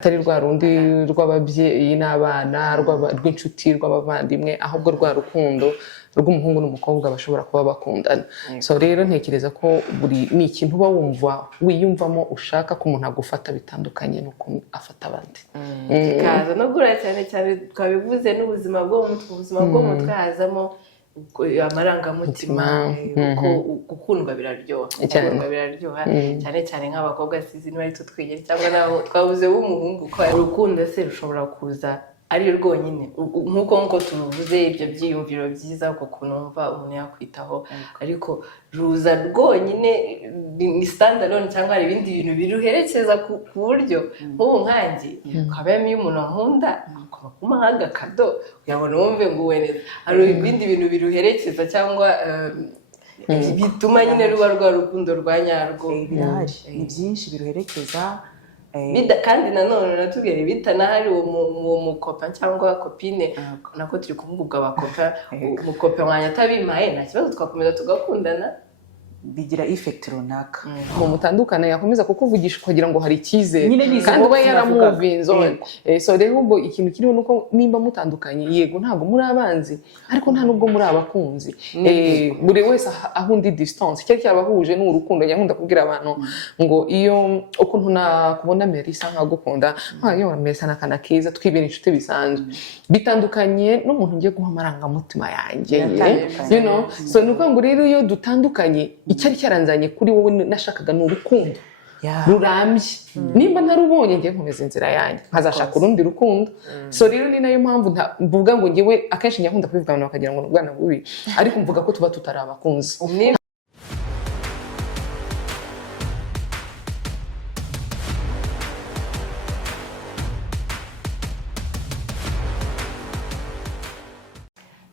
atari rwa rundi rw'ababyeyi n'abana rw'inshuti rw'abavandimwe ahubwo rwa rukundo rw'umuhungu n'umukobwa bashobora kuba bakundana. So rero ntekereza ko buri ni ikintu uba wumva wiyumvamo ushaka ko umuntu agufata bitandukanye nuko afata abandi. Kaza no gura cyane cyane twabivuze n'ubuzima bwo mu mutwe, ubuzima bwo mu mutwe hazamo amarangamutima, kuko gukundwa biraryoha, cyane cyane nk'abakobwa sizi niba ari tutwigere cyangwa nabo twabuze b'umuhungu ko urukundo se rushobora kuza ari rwonyine nk'uko tuvuze ibyo byiyumviro byiza uko kunumva umuntu yakwitaho, ariko ruza rwonyine ni standalone cyangwa hari ibindi bintu biruherekeza ku buryo nk'ubu nkanjye kabemo iyo umuntu ankunda kuma nk'agakado yabona wumve ngo neza hari ibindi bintu biruherekeza cyangwa bituma nyine ruba rwa rukundo rwa nyarwo. Birahari ni byinshi biruherekeza, kandi nanone natubwire bitanahari uwo mukopa cyangwa kopine nako turi kuvuga ubwo abakopa umukopa wanjye atabimaye nta kibazo twakomeza tugakundana, bigira effect runaka. Mu mutandukana yakomeza kukuvugisha kugira ngo hari icyizere kandi uba yaramuvinze. So rero ubwo ikintu kiriho nuko nimba mutandukanye yego ntabwo muri abanzi ariko nta nubwo muri abakunzi. Buri wese ahundi distance cyari cyabahuje n'urukundo. Nyakunda kubwira abantu ngo iyo ukuntu nakubona Melissa nkagukunda yo Melissa nakana keza twibera inshuti bisanzwe bitandukanye n'umuntu ngiye guha amarangamutima yanjye, you know. So nuko ngo rero iyo dutandukanye icyari cyaranzanye kuri wowe nashakaga n'urukundo rurambye, nimba ntarubonye ngiye nkomeza inzira yanjye nkazashaka urundi rukundo. So rero ni nayo mpamvu mvuga ngo ngiwe akenshi nyakunda kubivuga abantu bakagira ngo n'ubwana bubi, ariko mvuga ko tuba tutari abakunzi.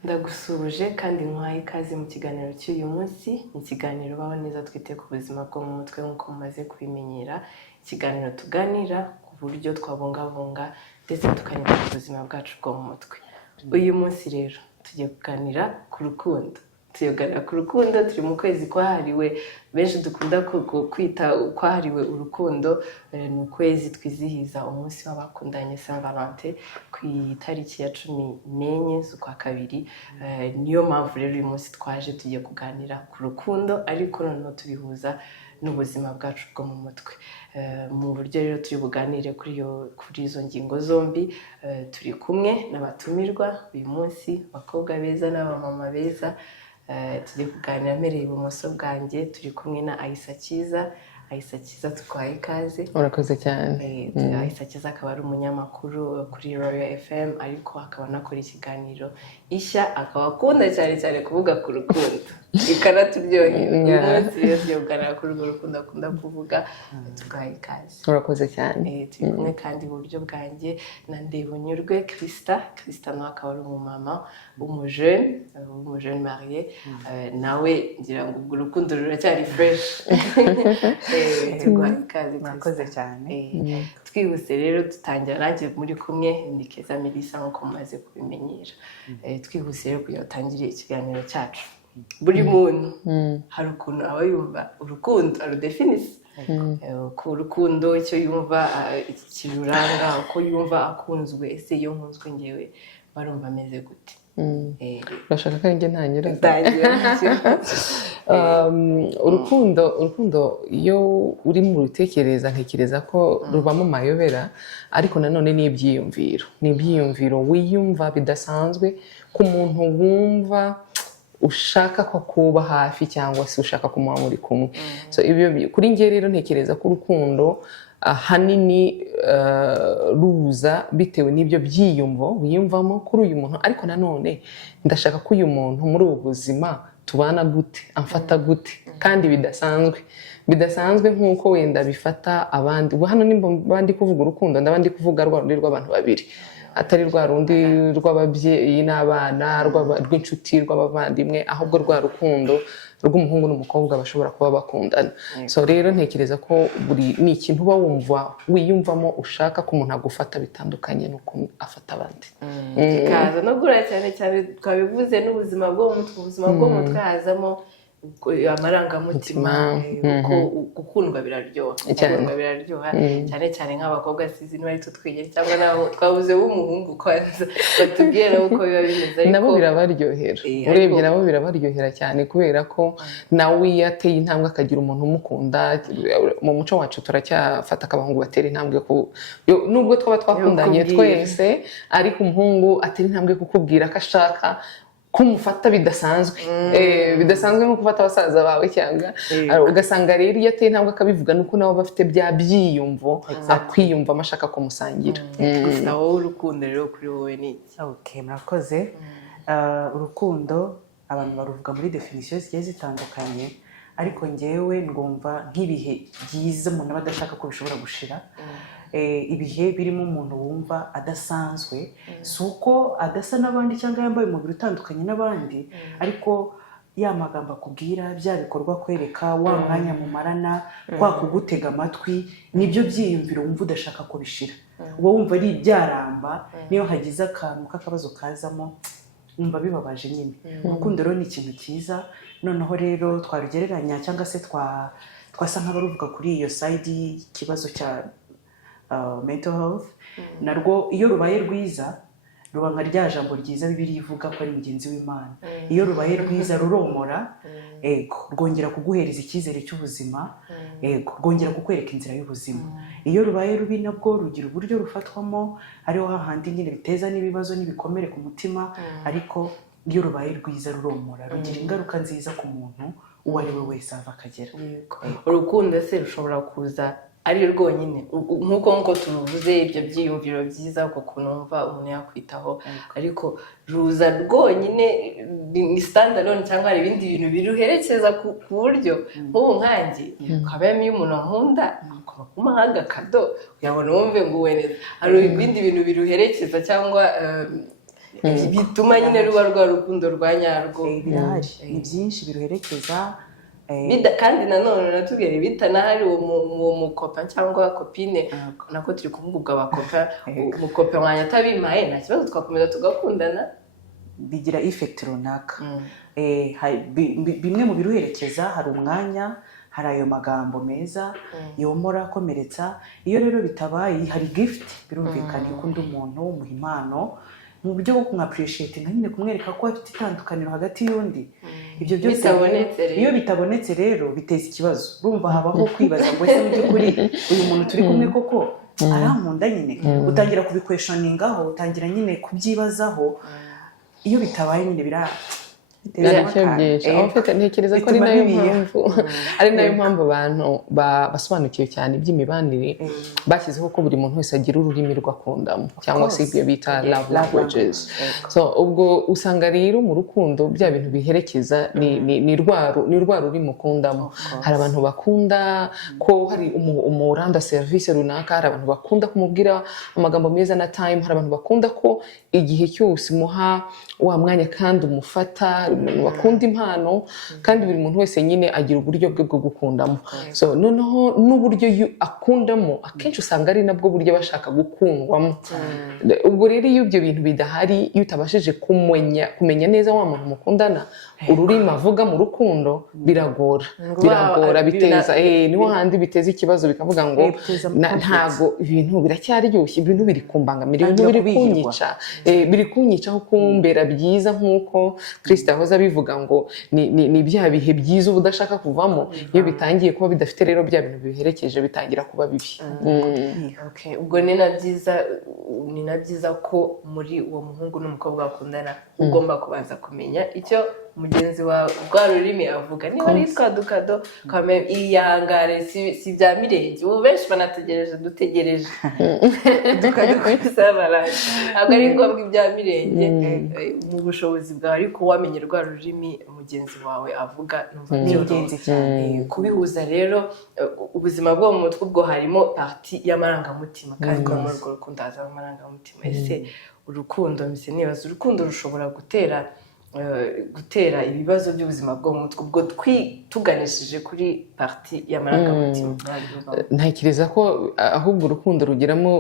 Ndagusuje kandi nkwaye ikaze mu kiganiro cy'uyu munsi. Mu kiganiro baho neza twite ku buzima bwo mu mutwe nk'uko mumaze kubimenyera, ikiganiro tuganira ku buryo twabungabunga ndetse tukanita ku buzima bwacu bwo mu mutwe. Uyu munsi rero tugiye kuganira ku rukundo. Turi mu kwezi kwahariwe benshi dukunda kwita kwahariwe urukundo. Ni ukwezi twizihiza umunsi w'abakundanye Saint Valentin ku itariki ya 14 z'ukwa kabiri. Niyo mpamvu rero uyu munsi twaje tugiye kuganira ku rukundo, ariko noneho tubihuza n'ubuzima bwacu bwo mu mutwe. Mu buryo rero turi buganire kuri izo ngingo zombi. Turi kumwe n'abatumirwa uyu munsi, abakobwa beza n'abamama beza. Tugiye kuganira mpereye ibumoso bwanjye turi kumwe na Aissa Kiza. Aissa Kiza tukwaye ikaze. Urakoze cyane. Aissa Kiza akaba ari umunyamakuru kuri Royal FM, ariko akaba anakora ikiganiro Ishya, akaba akunda cyane kuvuga ku rukundo ikanaturyohera. Uyu munsi rero tugiye kuganira kuri urwo rukundo akunda kuvuga. Tukwaye ikaze. Urakoze cyane. Turi kumwe kandi iburyo bwanjye na Ndebunyurwe Christa. Christa nawe akaba ari umumama w'umujene marié. Nawe ngira ngo urwo rukundo ruracyari fresh. Tukwaye ikaze. Murakoze cyane. Twihuse rero dutangira, nanjye muri kumwe ni Keza Melissa nk'uko mumaze kubimenyera. Twihuse rero kugira utangire ikiganiro cyacu. Buri muntu hari ukuntu aba yumva urukundo arudefinise. Ku rukundo icyo yumva kiruranga, uko yumva akunzwe. Ese iyo nkunzwe ngewe barumva ameze gute? Urashaka ko njye ntanyura? Urukundo iyo uri mu rutekereza ntekereza ko rubamo amayobera, ariko nanone ni ibyiyumviro wiyumva bidasanzwe ku muntu wumva ushaka ko kuba hafi cyangwa se ushaka kumuha muri kumwe. So ibyo kuri njye rero ntekereza ko urukundo ahanini ruza bitewe n'ibyo byiyumvo wiyumvamo kuri uyu muntu, ariko nanone ndashaka ko uyu muntu muri ubu buzima tubana gute, amfata gute, kandi bidasanzwe nk'uko wenda bifata abandi. Hano nimba ndi kuvuga urukundo ndaba ndi kuvuga rwa rundi rw'abantu babiri, atari rwa rundi rw'ababyeyi n'abana rw'inshuti rw'abavandimwe, ahubwo rwa rukundo rw'umuhungu n'umukobwa bashobora kuba bakundana. So rero ntekereza ko buri ni ikintu uba wiyumvamo ushaka ko umuntu agufata bitandukanye nuko afata abandi. Kaza no gura cyane cyane twabivuze n'ubuzima bwo mu mutwe, ubuzima bwo mu mutwe hazamo amarangamutima kuko gukundwa biraryoha cyane cyane nk'abakobwa sizi niba ari tutwigere cyangwa nabo twabuze w'umuhungu kwanza batubwira uko biba bimeze ariko nabo birabaryohera urebye nabo birabaryohera cyane kubera ko nawe yateye intambwe akagira umuntu umukunda mu muco wacu turacyafata akabahungu batera intambwe nubwo twaba twakundanye twese ariko umuhungu atera intambwe kukubwira ko ashaka kumufata bidasanzwe bidasanzwe nko gufata abasaza bawe cyangwa ugasanga rero iyo ateye intambwe akabivuga nuko nabo bafite bya byiyumvo akwiyumva amashaka kumusangira. Gusa wowe urukundo rero kuri wowe ni iki? Okay, murakoze. Urukundo abantu baruvuga muri definition zigiye zitandukanye ariko njyewe ngumva nk'ibihe byiza umuntu aba adashaka ko bishobora gushira. Ibihe birimo umuntu wumva adasanzwe si uko adasa n'abandi cyangwa yambaye umubiri utandukanye n'abandi ariko ya magambo akubwira bya bikorwa kwereka wa mwanya mumarana kwa kugutega amatwi nibyo byiyumviro wumva udashaka ko bishira uwo wumva ari ibyaramba niyo hagize akantu k'akabazo kazamo wumva bibabaje nyine. Urukundo rero ni ikintu cyiza noneho rero twarugereranya cyangwa se twasa nk'abaruvuga kuri iyo side y'ikibazo cya mental health narwo iyo rubaye rwiza ruba nka rya jambo ryiza Bibiliya ivuga ko ari mugenzi w'Imana. Iyo rubaye rwiza ruromora rwongera kuguhereza icyizere cy'ubuzima rwongera kukwereka inzira y'ubuzima. Iyo rubaye rubi nabwo rugira uburyo rufatwamo ariho hahandi nyine biteza n'ibibazo n'ibikomere ku mutima ariko iyo rubaye rwiza ruromora rugira ingaruka nziza ku muntu uwo ari we wese ava akagera. Urukundo se rushobora kuza ari rwonyine nk'uko turuvuze ibyo byiyumviro byiza uko kunumva umuntu yakwitaho ariko ruza rwonyine ni standalone cyangwa hari ibindi bintu biruherekeza ku buryo nk'ubu nkanjye kabemo iyo umuntu ankunda akoma nk'agakado yabona wumve ngo uwe neza hari ibindi bintu biruherekeza cyangwa bituma nyine ruba rwa rukundo rwa nyarwo. Birahari ni byinshi biruherekeza kandi nanone natubwira bitanahari uwo mukopa cyangwa kopine nako turi kuvuga ubwo abakopa umukopa wanjye atabimaye nta kibazo twakomeza tugakundana bigira effect runaka. Bimwe mu biruherekeza hari umwanya hari ayo magambo meza yomora akomeretsa. Iyo rero bitabaye hari gift birumvikana ukunda umuntu umuha impano mu buryo bwo kumappreciate nyine kumwereka ko afite itandukaniro hagati y'undi. Ibyo byose iyo bitabonetse rero biteza ikibazo urumva habaho kwibaza ngo ese mu by'ukuri uyu muntu turi kumwe koko arankunda nyine utangira kubikweshoningaho utangira nyine kubyibazaho. Iyo bitabaye nyine ntekereza ko ari nayo mpamvu abantu basobanukiwe cyane iby'imibanire bashyizeho ko buri muntu wese agira ururimi rw'akundamo cyangwa se ibyo bita love languages. So ubwo usanga rero mu rukundo bya bintu biherekeza ni rwa rurimi ukundamo. Hari abantu bakunda ko hari umuranda service runaka, hari abantu bakunda kumubwira amagambo meza na time, hari abantu bakunda ko igihe cyose muha wa mwanya kandi umufata, bakunda impano kandi buri muntu wese nyine agira uburyo bwe bwo gukundamo. So noneho n'uburyo akundamo akenshi usanga ari nabwo buryo bashaka gukundwamo. Ubwo rero iyo ibyo bintu bidahari, iyo utabashije kumenya neza wa muntu mukundana ururimi avuga mu rukundo biragora biteza niho handi biteza ikibazo bikavuga ngo ntago ibintu biracyaryoshye, ibintu biri kumbangamira, ibintu biri kunyica aho kumbera byiza nk'uko Kristo yahoze abivuga ngo ni bya bihe byiza uba udashaka kuvamo. Iyo bitangiye kuba bidafite rero bya bintu biherekeje bitangira kuba bibi. Ubwo ni na byiza ko muri uwo muhungu n'umukobwa bakundana ugomba kubanza kumenya icyo mugenzi wawe rwa rurimi avuga. Niba ari twadukado kamenya iyangare si bya mirenge. Ubu benshi dutegereje dukadukwisabara ntabwo ari ngombwa ibya mirenge mu bushobozi bwawe ariko wamenye rwa rurimi mugenzi wawe avuga ni ingenzi cyane. Kubihuza rero ubuzima bwo mu mutwe ubwo harimo parti y'amarangamutima kandi muri urwo rukundo hazamo amarangamutima. Ese urukundo nibaza urukundo rushobora gutera gutera ibibazo by'ubuzima bwo mu mutwe ubwo tuganishije kuri parti y'amarangamutima. ntekereza ko ahubwo urukundo rugiramo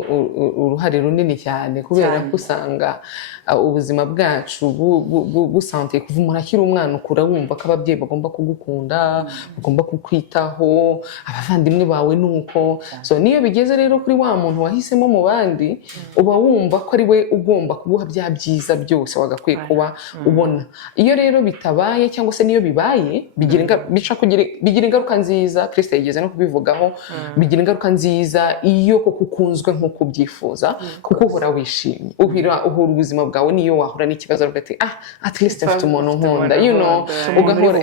uruhare runini cyane kubera ko usanga ubuzima bwacu busanzwe kuva umuntu akiri umwana ukura wumva ko ababyeyi bagomba kugukunda bagomba kukwitaho abavandimwe bawe nuko so niyo bigeze rero kuri wa muntu wahisemo mu bandi uba wumva ko ari we ugomba kuguha bya byiza byose wagakwiye kuba ubona. Iyo rero bitabaye cyangwa se niyo bibaye bigira ingaruka nziza. Kristo yigeze no kubivugaho, bigira ingaruka nziza iyo koko ukunzwe nk'uko ubyifuza kuko uhora wishimye uhura ubuzima bwawe niyo wahura n'ikibazo ugati at least afite umuntu nkunda ugahora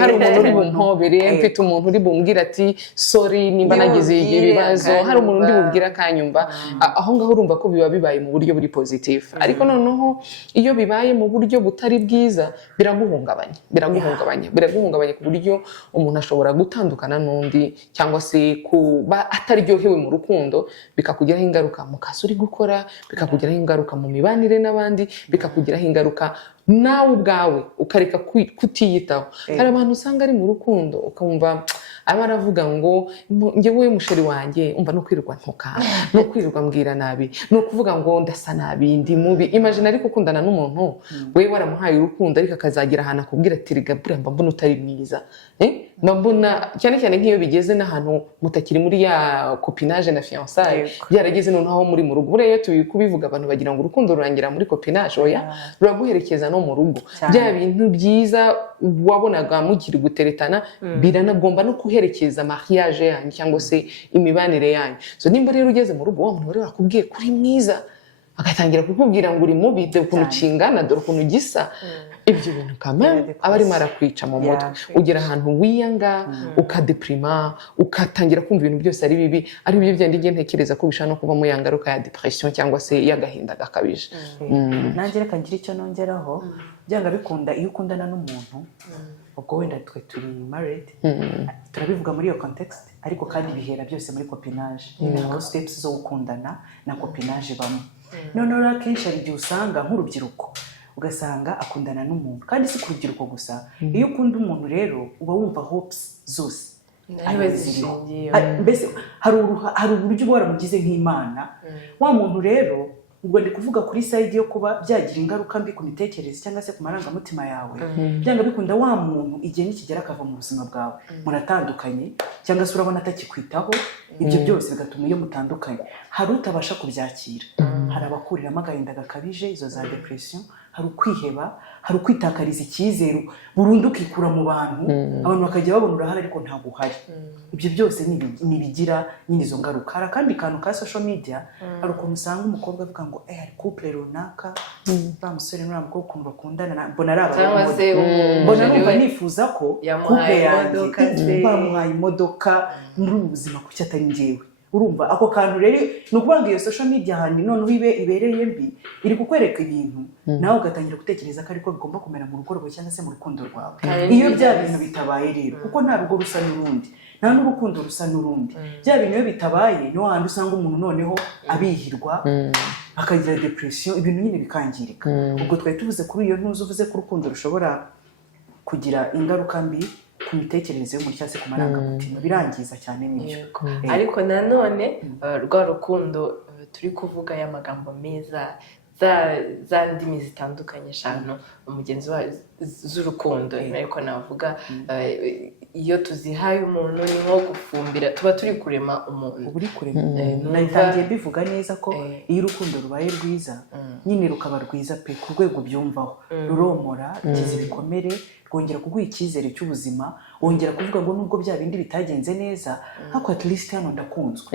hari umuntu uri bumpobere mfite umuntu uri bumbwira ati sorry nimba nagize ibibazo hari umuntu uri bubwira akanyumva aho ngaho urumva ko biba bibaye mu buryo buri positive. Ariko noneho iyo bibaye mu buryo butari bwiza biraguhungabanya ku buryo umuntu ashobora gutandukana n'undi cyangwa se kuba ataryohewe mu rukundo bikakugiraho ingaruka mu kazi uri gukora, bikakugiraho ingaruka mu mibanire n'abandi, bikakugiraho ingaruka nawe ubwawe ukareka kutiyitaho. Hari abantu usanga ari mu rukundo ukumva aba aravuga ngo njyewe musheri wanjye umva no kwirirwa ntuka no kwirirwa mbwira nabi no kuvuga ngo ndasa nabi ndi mubi. Imagine ariko ukundana n'umuntu wewe waramuhaye urukundo ariko akazagira ahantu akubwira ati riga buramba mbona utari mwiza mbona cyane cyane nk'iyo bigeze n'ahantu mutakiri muri ya copinage na fiançailles byarageze noneho muri mu rugo. Buriya kubivuga abantu bagira ngo urukundo rurangira muri copinage oya ruraguherekeza no mu rugo. Bya bintu byiza wabonaga mugiri guteretana biranagomba no kuherekeza mariage yanyu cyangwa se imibanire yanyu. So nimba rero ugeze mu rugo wa muntu rero akubwiye kuri mwiza agatangira kukubwira ngo uri mubi dore ukuntu kingana dore ukuntu gisa ibyo bintu kamwe aba arimo arakwica mu mutwe. Ugera ahantu wiyanga ukadeprima ukatangira kumva ibintu byose ari bibi ari byo byandi ngiye ntekereza ko bishana no kuvamo ya ngaruka ya depression cyangwa se y'agahinda gakabije. Nanjye reka ngira icyo nongeraho byanga bikunda iyo ukundana n'umuntu ubwo wenda twe turi married turabivuga muri iyo context ariko kandi bihera byose muri copinage aho steps zo gukundana na copinage bamwe. Noneho akenshi hari igihe usanga nk'urubyiruko ugasanga akundana n'umuntu kandi si ku rubyiruko gusa. Iyo ukunda umuntu rero uba wumva hopes zose mbese hari uburyo uba waramugize nk'Imana wa muntu rero. Ubwo ndi kuvuga kuri side yo kuba byagira ingaruka mbi ku mitekerereze cyangwa se ku marangamutima yawe. Byanga bikunda wa muntu igihe nikigera akava mu buzima bwawe muratandukanye cyangwa se urabona atakikwitaho ibyo byose bigatuma iyo mutandukanye hari utabasha kubyakira. Hari abakuriramo agahinda gakabije izo za depression, hari ukwiheba, hari ukwitakariza icyizere burundu ukikura mu bantu abantu bakajya babona urahari ariko ntabwo uhari. Ibyo byose nibigira nyine izo ngaruka. Hari kandi kantu ka social media hari ukuntu usanga umukobwa avuga ngo ari couple runaka ba musore n'uriya mukobwa ukuntu bakundana mbona ari abantu mbona numva nifuza ko couple yanjye bamuhaye imodoka muri ubu buzima kuki atari njyewe. Urumva ako kantu rero ni ukuvuga ngo iyo social media handi noneho ibereye mbi iri kukwereka ibintu nawe ugatangira gutekereza ko ariko bigomba kumera mu rugo rwawe cyangwa se mu rukundo rwawe. Iyo bya bintu bitabaye rero kuko nta rugo rusa n'urundi nta n'urukundo rusa n'urundi. Bya bintu iyo bitabaye niho handi usanga umuntu noneho abihirwa akagira depression ibintu nyine bikangirika. Ubwo twari tuvuze kuri iyo ntuzi uvuze ko urukundo rushobora kugira ingaruka mbi ku mitekerereze y'umuntu cyangwa se ku marangamutima birangiza cyane n'ibyo. Ariko nanone rwa rukundo turi kuvuga y'amagambo meza za ndimi zitandukanye eshanu umugenzi wa z'urukundo ariko navuga iyo tuzihaye umuntu ni nko gufumbira tuba turi kurema umuntu uri kurema. Natangiye bivuga neza ko iyo urukundo rubaye rwiza nyine rukaba rwiza pe ku rwego byumvaho ruromora rugize ibikomere rwongera kuguha icyizere cy'ubuzima wongera kuvuga ngo nubwo bya bindi bitagenze neza ariko at least hano ndakunzwe.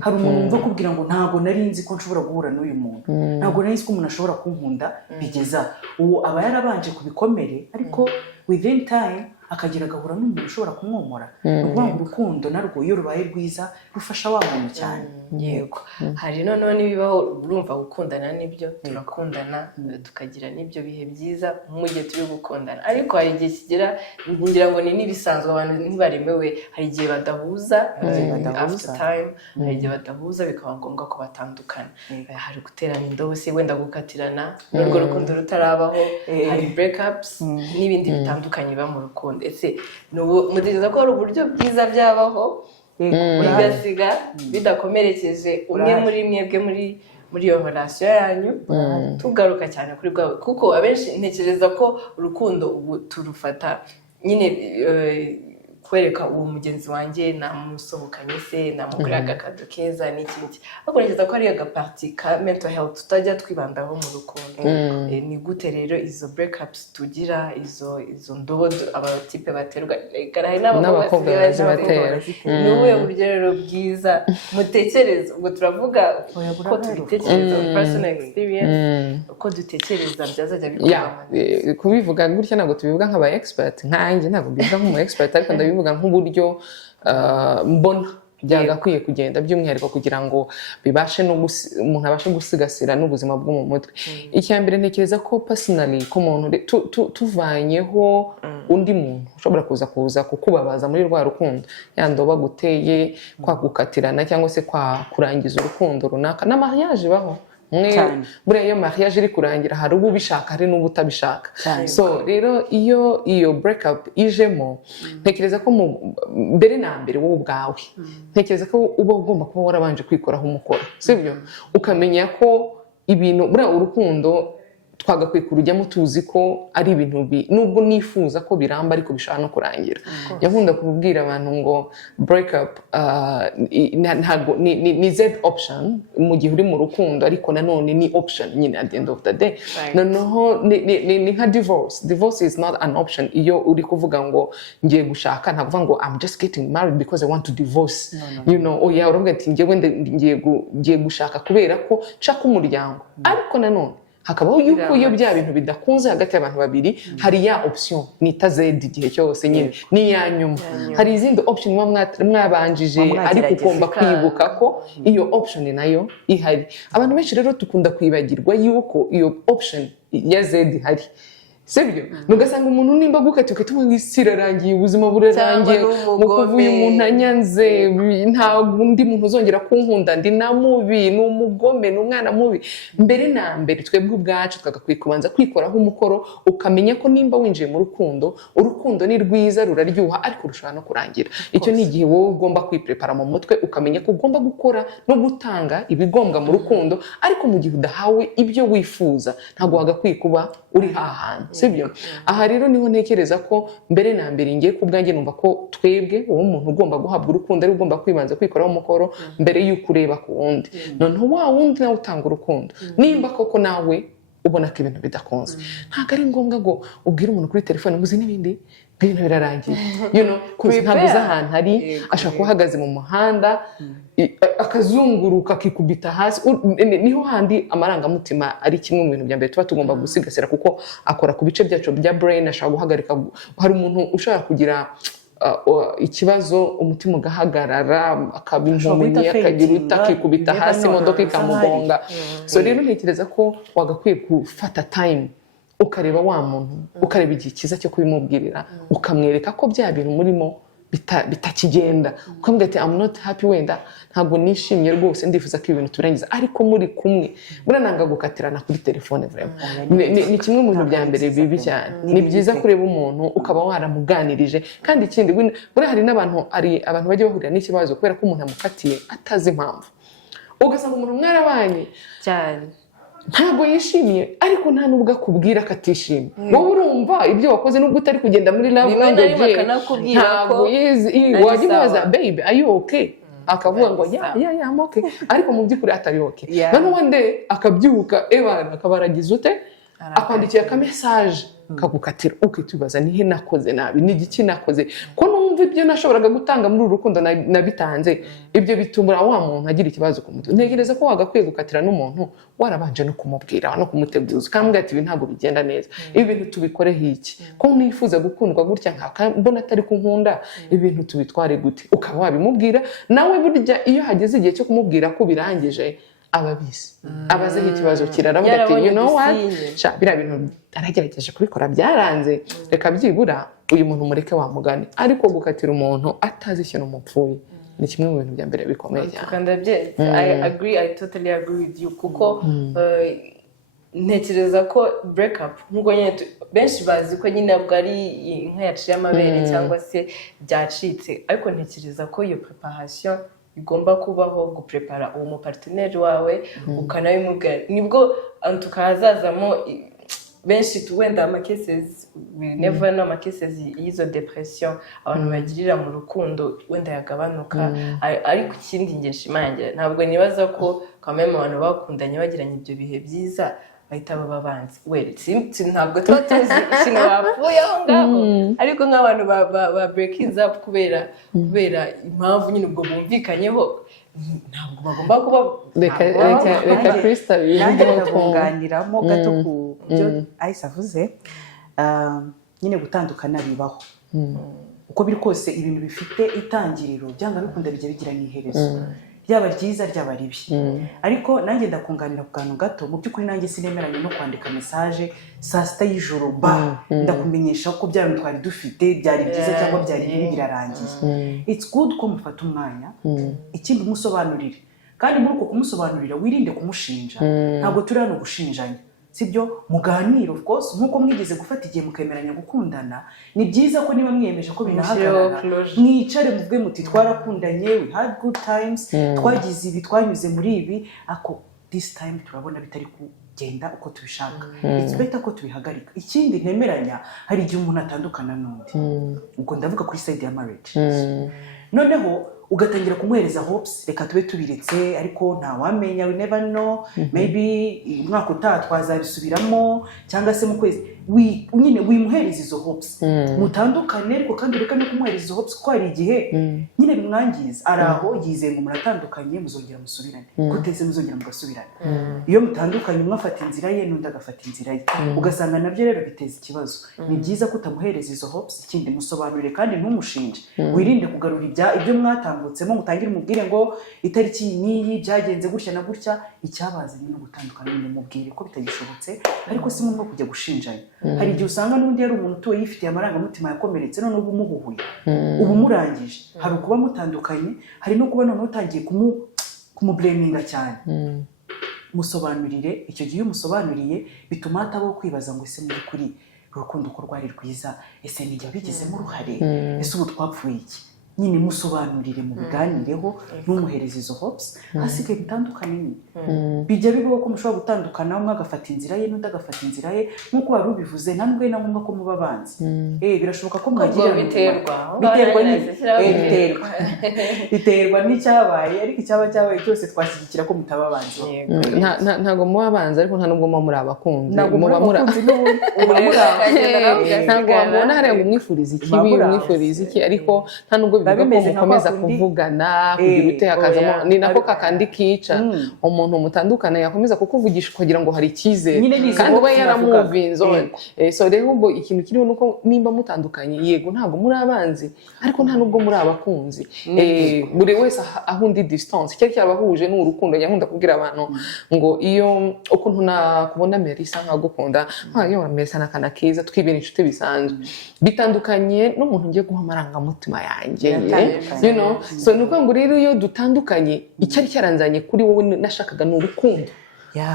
Hari umuntu wumva kubwira ngo ntabwo nari nzi ko nshobora guhura n'uyu muntu ntabwo nari nzi ko umuntu ashobora kunkunda bigeza uwo aba yarabanje ku bikomere ariko within time akagira agahura n'umuntu ushobora kumwomora. Ni ukuvuga ngo urukundo narwo iyo rubaye rwiza rufasha wa muntu cyane. Yego, hari noneho n'ibibaho urumva gukundana n'ibyo turakundana tukagira n'ibyo bihe byiza mu gihe turi gukundana, ariko hari igihe kigera ngira ngo ni n'ibisanzwe abantu ntibaremewe, hari igihe badahuza after time, hari igihe badahuza bikaba ngombwa ko batandukana, hari guterana indobo se wenda gukatirana n'urwo rukundo rutarabaho, hari breakups n'ibindi bitandukanye biba mu rukundo. Ese mutekereza ko hari uburyo bwiza byabaho bigasiga bidakomerekeje umwe muri mwebwe muri iyo relation yanyu? Tugaruka cyane kuri bwawe, kuko abenshi ntekereza ko urukundo ubu turufata nyine kwereka uwo mugenzi wanjye namusohokanye se namugurira agakado keza n'ikindi, ariko ntekereza ko ari agaparti ka mental health tutajya twibandaho mu rukundo. Ni gute rero izo breakups tugira, izo ndobo abatipe baterwa, hari n'abakobwa bazibatera, ni ubuhe buryo rero bwiza mutekereza? Ubwo turavuga ko tubitekereza personal experience, uko dutekereza byazajya bikorwa. Kubivuga gutya ntabwo tubivuga nk'aba expert, nkanjye ntabwo bivuga nk'umu expert, ariko ndabivuga nk'uburyo mbona byagakwiye kugenda, by'umwihariko kugira ngo bibashe umuntu abashe gusigasira n'ubuzima bwo mu mutwe. Icya mbere ntekereza ko personally ko umuntu tuvanyeho undi muntu ushobora kuza kukubabaza muri rwa rukundo, yandoba guteye kwa gukatirana cyangwa se kwa kurangiza urukundo runaka, na mariage baho buriya iyo mariage iri kurangira hari ubu bishaka hari n'ubu utabishaka. So rero iyo breakup ijemo, ntekereza ko mbere na mbere wowe ubwawe ntekereza ko uba ugomba kuba warabanje kwikoraho umukoro, sibyo? Ukamenya ko ibintu buriya urukundo twagakwiye kurujyamo tuzi ko ari ibintu nubwo nifuza ko biramba ariko bishaka no kurangira. Yakunda kubwira abantu ngo break up ntago ni Z option mu gihe uri mu rukundo, ariko nanone ni option nyine at the end of the day. Noneho ni nka divorce is not an option. Iyo uri kuvuga ngo ngiye gushaka, ntabwo uvuga ngo I'm just getting married because I want to divorce. You know, uravuga ati ngiye gushaka kubera ko nshaka umuryango, ariko nanone hakabaho yuko iyo bya bintu bidakunze hagati y'abantu babiri, hari ya option nita Z igihe cyose nyine ni ya nyuma. Hari izindi option mwabanjije, ariko ugomba kwibuka ko iyo option nayo ihari. Abantu benshi rero tukunda kwibagirwa yuko iyo option ya Z ihari, sibyo? Nugasanga umuntu nimba gukatuka tumwisirarangiye ubuzima burarangiye mukuvuye umuntu anyanze, nta undi muntu uzongera kunkunda, ndi na mubi, ni umugome, ni umwana mubi. Mbere na mbere twebwe ubwacu twagakwiye kubanza kwikoraho umukoro, ukamenya ko nimba winjiye mu urukundo ni rwiza ruraryoha, ariko rushobora no kurangira. Icyo ni igihe wowe ugomba kwiprepara mu mutwe, ukamenya ko ugomba gukora no gutanga ibigombwa mu rukundo, ariko mu gihe udahawe ibyo wifuza ntabwo wagakwiye kuba uri hahandi, sibyo? Aha rero niho ntekereza ko mbere na mbere ngiye ku bwanjye numva ko twebwe uwo muntu ugomba guhabwa urukundo ari ugomba kwibanza kwikoraho umukoro mbere y'uko ureba ku wundi. Noneho wa wundi nawe utanga urukundo, nimba koko nawe ubona ko ibintu bidakunze, ntabwo ari ngombwa ngo ubwire umuntu kuri telefone ngo uzi n'ibindi ibintu birarangiye, ntabwo uzi ahantu hari, ashobora kuba ahagaze mu muhanda akazunguruka akikubita hasi. Niho handi amarangamutima ari kimwe mu bintu bya mbere tuba tugomba gusigasira, kuko akora ku bice byacu bya brain. Ashobora guhagarika, hari umuntu ushobora kugira ikibazo umutima ugahagarara, akaba impumyi, akagira utakikubita hasi, imodoka ikamugonga. So rero ntekereza ko wagakwiye gufata time ukareba wa muntu, ukareba igihe cyiza cyo kubimubwirira, ukamwereka ko bya bintu murimo bitakigenda, ukamubwira ati I'm not happy, wenda ntabwo nishimye rwose, ndifuza ko ibintu turangiza, ariko muri kumwe murananga gukatirana kuri telefone. Vraiment ni kimwe mu bintu bya mbere bibi cyane. Ni byiza kureba umuntu ukaba waramuganirije, kandi ikindi hari n'abantu bajya bahurira n'ikibazo kubera ko umuntu amukatiye atazi impamvu, ugasanga umuntu mwarabanye cyane ntabwo yishimiye, ariko nta nubwo akubwira ko atishimye. Wowe urumva ibyo wakoze nubwo utari kugenda muri love language, ntabwo wajya ubaza baby are you okay, akavuga ngo yeah I'm okay, ariko mu by'ukuri atari okay. Noneho wende akabyuka ebana akabaragiza ute, akwandikiye aka message kagukatira ukitubaza nihe nakoze nabi ni igiki nakoze ko numva ibyo nashoboraga gutanga muri urukundo nabitanze ibyo bitumura wa muntu agira ikibazo ku mutwe ntegereza ko wagakwiye gukatira n'umuntu warabanje no kumubwira no kumuteguza kandi ati ibi ntabwo bigenda neza ibi bintu tubikore hiki ko nifuza gukundwa gutya nka mbona atari kunkunda ibintu tubitware gute ukaba wabimubwira nawe burya iyo hageze igihe cyo kumubwira ko birangije ababizi abazeho ikibazo kiraravuga ati you know what biriya bintu aragerageje kubikora byaranze reka byibura uyu muntu mureke wamugane ariko gukatira umuntu atazi ikintu umupfuye ni kimwe mu bintu bya mbere bikomeye cyane. I totally agree with you kuko ntekereza ko break up nk'uko nyine benshi bazi ko nyine ntabwo ari inka yaciye amabere cyangwa se byacitse ariko ntekereza ko iyo preparation igomba kubaho guprepara uwo muparteneri wawe ukanabimubwira nibwo tukazazamo benshi tuwenda ama cases we never know ama cases y'izo depression abantu bagirira mu rukundo wenda yagabanuka ariko ikindi nge nshimangira ntabwo nibaza ko kameme abantu bakundanye bagiranye ibyo bihe byiza bahita baba banzi ntabwo tuba tuzi ikintu bapfuye aho ngaho ariko nk'abantu ba breaking up kubera impamvu nyine ubwo bumvikanyeho ntabwo bagomba kuba reka Krista bivuga kunganiramo gato ku byo Aisha avuze nyine gutandukana bibaho uko biri kose ibintu bifite itangiriro byanga bikunda bijya bigira n'iherezo byaba ryiza ryaba ribi ariko nanjye ndakunganira ku kantu gato mu by'ukuri nanjye sinemeranye no kwandika message saa sita y'ijoro ndakumenyesha ko byari twari dufite byari byiza cyangwa byari bibi birarangiye it's good ko mufata umwanya ikindi umusobanurire kandi muri uko kumusobanurira wirinde kumushinja ntabwo turi hano gushinjanya sibyo muganiro of course nkuko mwigeze gufata igihe mukemeranya gukundana ni byiza ko niba mwiyemeje ko binahagarara mwicare muvuge muti twarakundanye we had good times twagize ibi twanyuze muri ibi ako this time turabona bitari kugenda uko tubishaka it's better ko tubihagarika ikindi ntemeranya hari igihe umuntu atandukana n'undi ubwo ndavuga kuri side ya marriage noneho ugatangira kumuhereza hopes reka tube tubiretse ariko nta wamenya we never know maybe umwaka utaha twazabisubiramo cyangwa se mu kwezi nyine wimuhereza izo hopes mutandukane ariko kandi reka no kumuhereza izo hopes ko hari igihe nyine bimwangiza araho yizeye ngo muratandukanye muzongera musubirane guteze muzongera mugasubirana iyo mutandukanye umwe afata inzira ye n'undi agafata inzira ye ugasanga nabyo rero biteza ikibazo ni byiza ko utamuhereza izo hopes ikindi musobanurire kandi ntumushinje wirinde kugarura ibyo mwatambutsemo mutangire umubwire ngo itariki n'iyi byagenze gutya na gutya icyabazanye no gutandukana nyine mubwire ko bitagishobotse ariko si ngombwa kujya gushinjanya hari igihe usanga n'undi yari umuntu utuwe yifitiye amarangamutima yakomeretse none ubu umuhuhuye ubu murangije hari ukuba mutandukanye hari no kuba none utangiye kumublaminga cyane musobanurire icyo gihe umusobanuriye bituma hatabaho kwibaza ngo ese muri kuri urukundo ko rwari rwiza ese nijye wabigizemo uruhare ese ubu twapfuye iki nyine musobanurire mu biganireho n'umuhereza izo hopes hasigaye bitandukanye bijya bibaho ko mushobora gutandukana umwe agafata inzira ye n'undi agafata inzira ye nk'uko wari ubivuze ntabwo ari na ngombwa ko muba banzi birashoboka ko mwagira biterwa n'icyabaye ariko icyaba cyabaye cyose twashyigikira ko mutaba banzi ntabwo muba banzi ariko nta nubwo muba muri abakunzi ntabwo muri abakunzi ntabwo wabona hariya ngo umwifurize ikibi umwifurize iki ariko nta nubwo bivuga ko mukomeza kuvugana kugira ute hakazamo ni nako kakandi kica umuntu mutandukana yakomeza kukuvugisha kugira ngo hari icyizere kandi uba yaramuvinze so rero ubwo ikintu kiriho nuko nimba mutandukanye yego ntabwo muri abanzi ariko nta nubwo muri abakunzi buri wese aho undi distance cyari cyabahuje n'urukundo nyakunda kubwira abantu ngo iyo ukuntu nakubona Melissa nkagukunda iyo Melissa nakana keza twibera inshuti bisanzwe bitandukanye n'umuntu ngiye guha amarangamutima yanjye you know so nuko ngo rero iyo dutandukanye icyari cyaranzanye kuri wowe nashakaga n'urukundo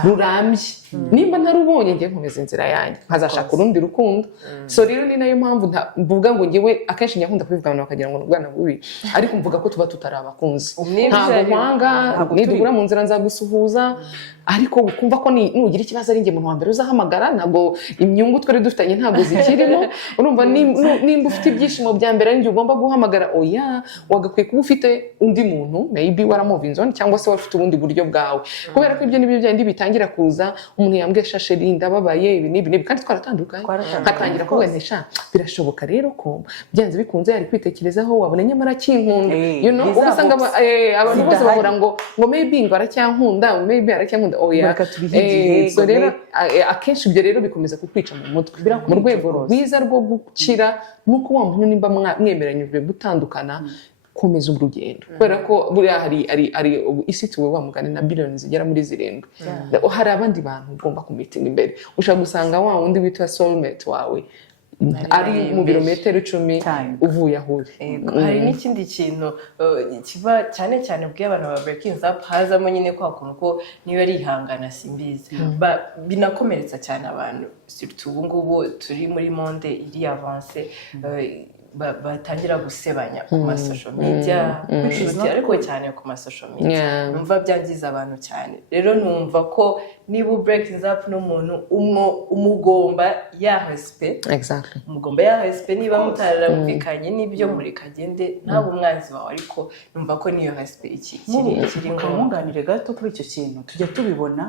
rurambye nimba ntarubonye ngiye nkomeza inzira yanjye nkazashaka urundi rukundo so rero ni nayo mpamvu mvuga ngo ngewe akenshi nyakunda kubivugana bakagira ngo n'ubwana bubi ariko mvuga ko tuba tutari abakunzi ntabwo nkwanga nidugura mu nzira nzagusuhuza ariko ukumva ko nugira ikibazo ari nge muntu wa mbere uzahamagara ntabwo imyungu twari dufitanye ntabwo zikirimo urumva nimba ufite ibyishimo bya mbere ari nge ugomba guhamagara oya wagakwiye kuba ufite undi muntu maybe waramuvinze cyangwa se wari ufite ubundi buryo bwawe kubera ko ibyo nibyo byandi bitangira kuza umuntu yambwiye shasheri ndababaye ibi n'ibi kandi twaratandukanye nkatangira kubonesha birashoboka rero ko byanze bikunze yari kwitekerezaho wabona nyamara akinkunda ugasanga abantu bose bahora ngo maybe ngo aracyankunda maybe aracyankunda oya so rero akenshi ibyo rero bikomeza kukwica mu mutwe mu rwego rwiza rwo gukira nuko wa muntu nimba mwemeranyijwe gutandukana komeza urugendo kubera ko buriya hari isi tuwe wa mugani na billions zigera muri 7 hari abandi bantu ugomba kumitinga imbere ushaka gusanga wa wundi witwa soulmate wawe ari mu birometero 10 uvuye aho uri. Hari n'ikindi kintu kiba cyane cyane ubwiye abantu ba breaking up hazamo nyine kwa kuntu ko niyo ari ihangana simbizi binakomeretsa cyane abantu surtout ubu ngubu turi muri monde iri avance batangira gusebanya ku ma social media ariko cyane ku ma social media numva byangiza abantu cyane rero numva ko niba breaking up n'umuntu umugomba ya respect umugomba ya respect niba mutararumvikanye n'ibyo muri kagende ntabwo umwanzi wawe ariko numva ko niyo respect ikiri nkunganire gato kuri icyo kintu tujya tubibona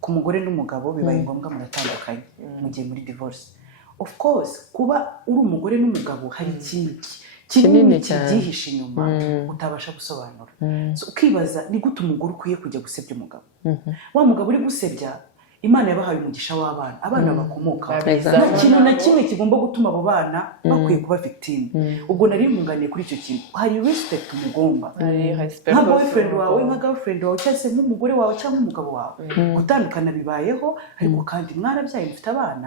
ku mugore n'umugabo bibaye ngombwa muratandukanye mu gihe muri divorce. Of course kuba uri umugore n'umugabo hari ikintu kinini cyihishe inyuma utabasha gusobanura. Ukibaza ni gute umugore ukwiye kujya gusebya umugabo wa mugabo uri gusebya Imana yabahaye umugisha w'abana abana bakomoka nta kintu na kimwe kigomba gutuma abo bana bakwiye kuba victim. Ubwo nari munganiye kuri icyo kintu hari respect umugomba nka boyfriend wawe nka girlfriend wawe cyangwa se nk'umugore wawe cyangwa umugabo wawe gutandukana bibayeho ariko kandi mwarabyaye mufite abana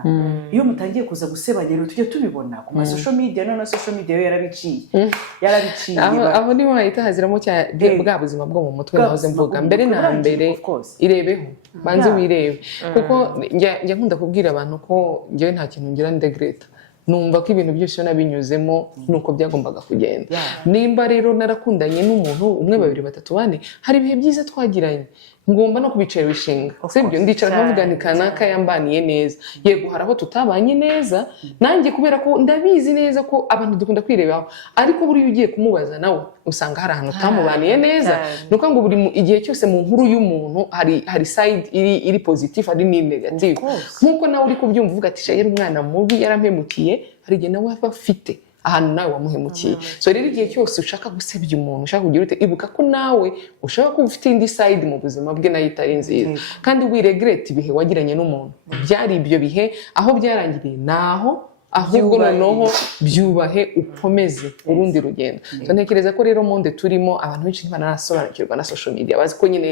iyo mutangiye kuza gusebanya rero tujye tubibona ku ma social media na social media yo yarabiciye aho niho hahita haziramo cya bwa buzima bwo mu mutwe nahoze mvuga mbere na mbere irebeho banze wirebe kuko njya nkunda kubwira abantu ko njyewe nta kintu ngira ndegreta numva ko ibintu byose nabinyuzemo nuko byagombaga kugenda nimba rero narakundanye n'umuntu umwe babiri batatu bane hari ibihe byiza twagiranye ngomba no kubicara bishinga sibyo ndicara nkavuganikana kayambaniye neza yego haraho tutabanye neza nanjye kubera ko ndabizi neza ko abantu dukunda kwirebaho ariko buri ugiye kumubaza nawe usanga hari ahantu utamubaniye neza nuko ngo buri igihe cyose mu nkuru y'umuntu hari side iri positive hari ni negative nkuko nawe uri kubyumva uvuga ati shayera umwana mubi yarampemukiye hari igihe nawe afite ahantu nawe wamuhemukiye so rero igihe cyose ushaka gusebya umuntu ushaka kugira ute ibuka ko nawe ushaka kuba ufite indi side mu buzima bwe nayo itari nziza kandi wiregrete ibihe wagiranye n'umuntu byari ibyo bihe aho byarangiriye naho ahubwo noneho byubahe ukomeze urundi rugendo so ntekereza ko rero monde turimo abantu benshi ntibanasobanukirwa na social media bazi ko nyine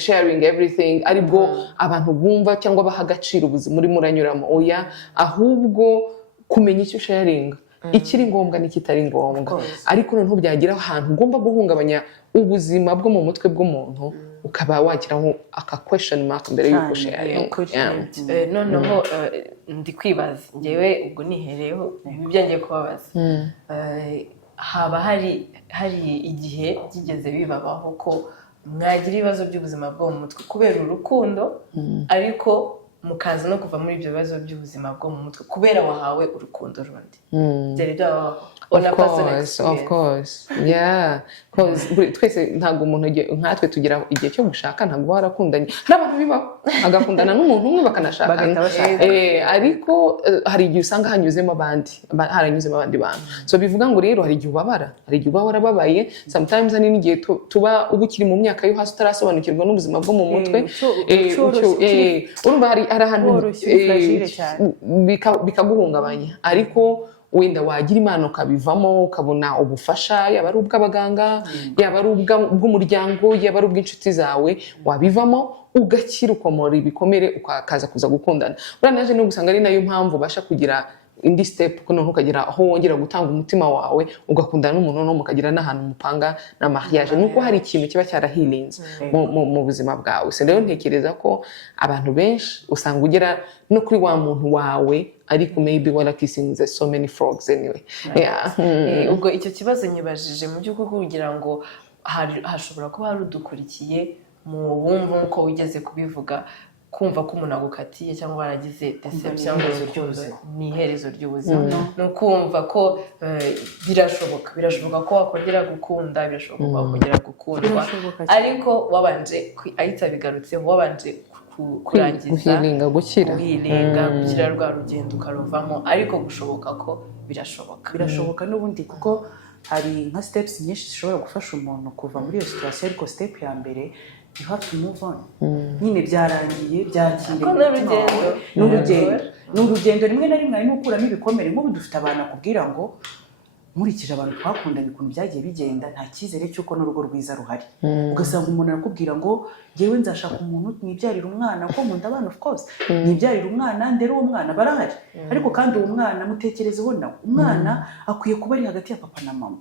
sharing everything aribwo abantu bumva cyangwa baha agaciro ubuzima muri muranyuramo oya ahubwo kumenya icyo sharing ikiri ngombwa n'ikitari ngombwa ariko noneho byagira ahantu ugomba guhungabanya ubuzima bwo mu mutwe bw'umuntu ukaba wagiraho aka question mark mbere y'uko sharing noneho ndi kwibaza ngewe ubwo nihereyeho ibyangiye kubabaza haba hari igihe byigeze bibabaho ko mwagira ibibazo by'ubuzima bwo mu mutwe kubera urukundo ariko mukaza no kuva muri ibyo bibazo by'ubuzima bwo mu mutwe kubera wahawe urukundo rundi byari byabaho of course yeah cause twese ntago umuntu nkatwe tugira igihe cyo gushaka ntago warakundanye n'abantu bibaho agakundana n'umuntu umwe bakanashakana ariko hari igihe usanga haranyuzemo abandi bantu so bivuga ngo rero hari igihe ubabara hari igihe uba warababaye sometimes hari n'igihe tuba ubukiri mu myaka yo hasi utarasobanukirwa n'ubuzima bwo mu mutwe urumva hari ahantu bikaguhungabanya ariko wenda wagira imana ukabivamo ukabona ubufasha yaba ari ubw'abaganga yaba ari ubw'umuryango yaba ari ubw'inshuti zawe wabivamo ugakira ukomora ibikomere ukaza kuza gukundana uranaje no gusanga ari nayo mpamvu ubasha kugira indi step ko noneho ukagira aho wongera gutanga umutima wawe ugakundana n'umuntu no mukagira n'ahantu mupanga na mariage nuko hari ikintu kiba cyarahilinze mu buzima bwawe se rero ntekereza ko abantu benshi usanga ugera no kuri wa muntu wawe ariko maybe wala kissing so many frogs anyway ubwo icyo kibazo nyibajije mu by'ukuri kugira ngo hashobora kuba hari udukurikiye mu bumva uko wigeze kubivuga kumva ko umuntu agukatiye cyangwa waragize deception ni iherezo ry'ubuzima no kumva ko birashoboka ko wakongera gukunda birashoboka ko wakongera gukundwa ariko wabanje ahita bigarutse wabanje kurangiza guhiringa gukira gukira rwa rugendo ukaruvamo ariko gushoboka ko birashoboka n'ubundi kuko hari nka steps nyinshi zishobora gufasha umuntu kuva muri iyo situation ariko step ya mbere you have to move on nyine byarangiye byakiriye ni urugendo rimwe na rimwe ari n'ukuramo ibikomere nk'ubu dufite abantu akubwira ngo nkurikije abantu twakundanye ukuntu byagiye bigenda nta cyizere cy'uko n'urugo rwiza ruhari ugasanga umuntu arakubwira ngo ngewe nzashaka umuntu mwibyarira umwana ko nkunda abana of course mwibyarira umwana ndere uwo mwana barahari ariko kandi uwo mwana mutekerezeho nawe umwana akwiye kuba ari hagati ya papa na mama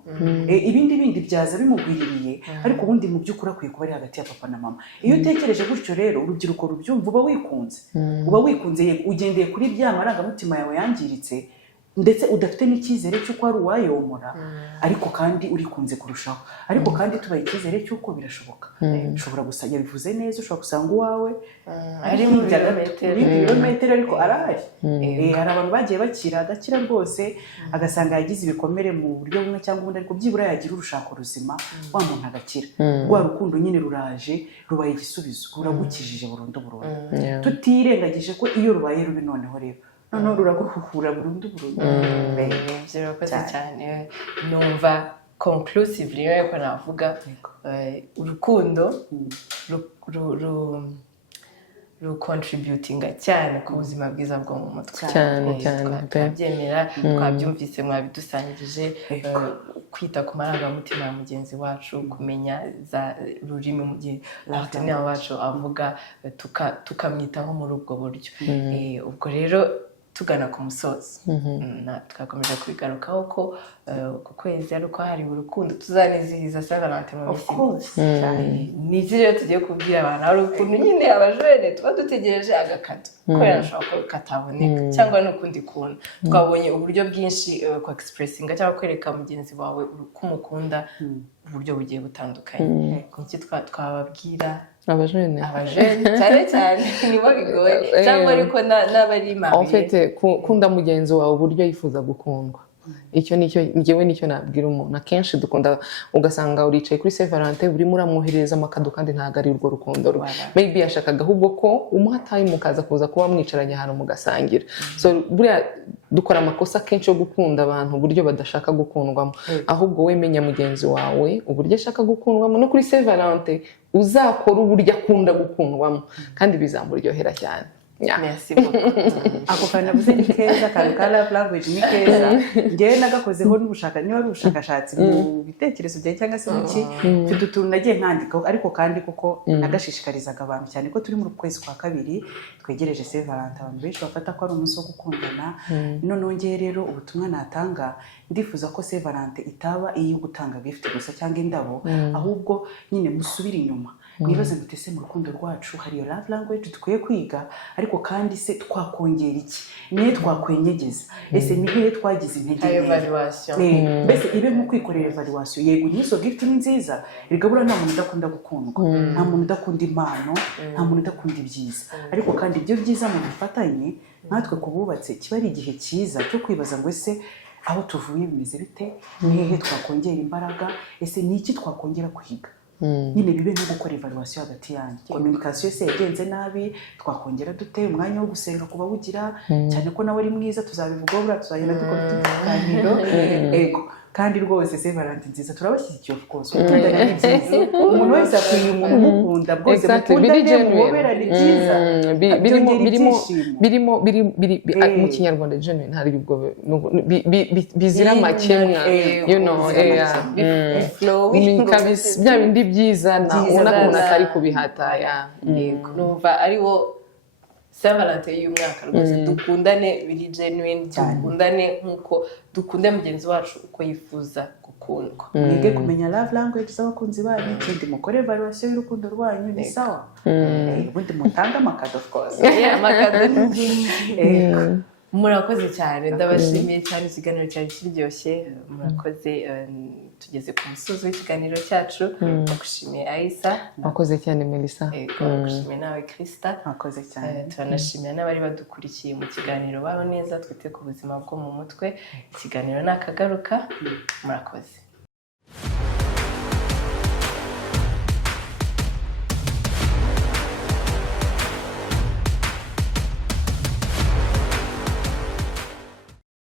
ibindi byaza bimugwiririye ariko ubundi mu by'ukuri akwiye kuba ari hagati ya papa na mama iyo utekereje gutyo rero urubyiruko rubyumva uba wikunze ugendeye kuri bya marangamutima yawe yangiritse ndetse udafite n'icyizere cy'uko ari uwayomora ariko kandi urikunze kurushaho ariko kandi tubaye icyizere cy'uko birashoboka ushobora gusanga yabivuze neza ushobora gusanga uwawe ari mu birometero ariko arahari hari abantu bagiye agakira rwose agasanga yagize ibikomere mu buryo bumwe cyangwa ubundi ariko byibura yagira urushako ruzima wa muntu agakira rwa rukundo nyine ruraje rubaye igisubizo ruragukijije burundu tutirengagije ko iyo rubaye rubi noneho rero noneho ruraguhuhura burundu birakoze cyane numva conclusively yuko navuga urukundo rucontributinga cyane ku buzima bwiza bwo mu mutwe cyane twabyemera twabyumvise mwabidusangije kwita ku marangamutima ya mugenzi wacu kumenya rurimi mu gihe partenaire wacu avuga tukamwitaho muri ubwo buryo ubwo rero tugana ku musozi twakomeje kubigarukaho ko ku kwezi ari uko hari urukundo tuzanizihiza Saint Valentin mu minsi ni iki rero tugiye kubwira abantu hari ukuntu nyine abajene tuba dutegereje agakato ko yarashobora ko kataboneka cyangwa n'ukundi kuntu twabonye uburyo bwinshi ku expressinga cyangwa kwereka mugenzi wawe ko umukunda uburyo bugiye butandukanye iki twababwira abajene cyane nibo bigoye cyangwa ariko n'abari mabi en fait kunda mugenzi wawe uburyo yifuza gukundwa icyo ngewe nicyo nabwira umuntu akenshi dukunda ugasanga uricaye kuri Saint Valentin urimo uramwohereza amakado kandi ntabwo ari urwo rukundo rwe maybe yashakaga ahubwo ko umuha time mukaza kuza kuba mwicaranye ahantu mugasangira so buriya dukora amakosa kenshi yo gukunda abantu uburyo badashaka gukundwamo ahubwo we menya mugenzi wawe uburyo ashaka gukundwamo no kuri Saint Valentin uzakora uburyo akunda gukundwamo kandi bizamuryohera cyane merci beaucoup ako kana buze ni keza ka love language ni keza ngewe nagakozeho n'ubushakashatsi mu bitekerezo byawe cyangwa se muki tudutuntu nagiye nkandika ariko kandi kuko nagashishikarizaga abantu cyane ko turi mu kwezi kwa kabiri twegereje Saint Valentin abantu benshi bafata ko ari umunsi wo gukundana noneho ngewe rero ubutumwa natanga ndifuza ko Saint Valentin itaba iyo gutanga gift gusa cyangwa indabo ahubwo nyine musubira inyuma mwibaze mutese mu rukundo rwacu hari love language dukwiye kwiga ariko kandi se twakongera iki niye twakwenyegeza ese nihe twagize intege evaluation mbese ibe nko kwikorera evaluation yego nizo gift ni nziza rigabura nta muntu udakunda gukundwa nta muntu udakunda impano nta muntu udakunda ibyiza ariko kandi ibyo byiza mu bifatanye natwe kububatse kiba ari igihe cyiza cyo kwibaza ngo ese aho tuvuye bimeze bite nihe twakongera imbaraga ese niki twakongera kwiga nyine bibe nko gukora evaluation hagati yanyu communication se yagenze nabi twakongera dute umwanya wo gusenga kuba wugira cyane ko nawe ari mwiza tuzabivugaho bura tuzagenda dukora tuganiro ego kandi rwose Saint Valentin nziza turabashyigikiye of course ukundana ni byiza umuntu wese akwiye umuntu umukunda bwose mukundane muhoberane byiza birimo mu kinyarwanda genuine hari ubwo bizira makemwa you know kabisa bya bindi byiza na unakuna kari kubihata yego numva ariwo Saint Valentin y'umwaka rwose dukundane biri genuine dukundane nkuko dukunda mugenzi wacu uko yifuza gukundwa mwige kumenya love language z'abakunzi banyu ikindi mukore evaluation y'urukundo rwanyu ni sawa ubundi mutanga amakado of course amakado murakoze cyane ndabashimiye cyane ikiganiro cyari kiryoshye murakoze tugeze ku musozi w'ikiganiro cyacu ndagushimiye Aisa mwakoze cyane Melissa ndagushimiye nawe Krista mwakoze cyane turanashimira n'abari badukurikiye mu kiganiro baho neza twite ku buzima bwo mu mutwe ikiganiro nakagaruka murakoze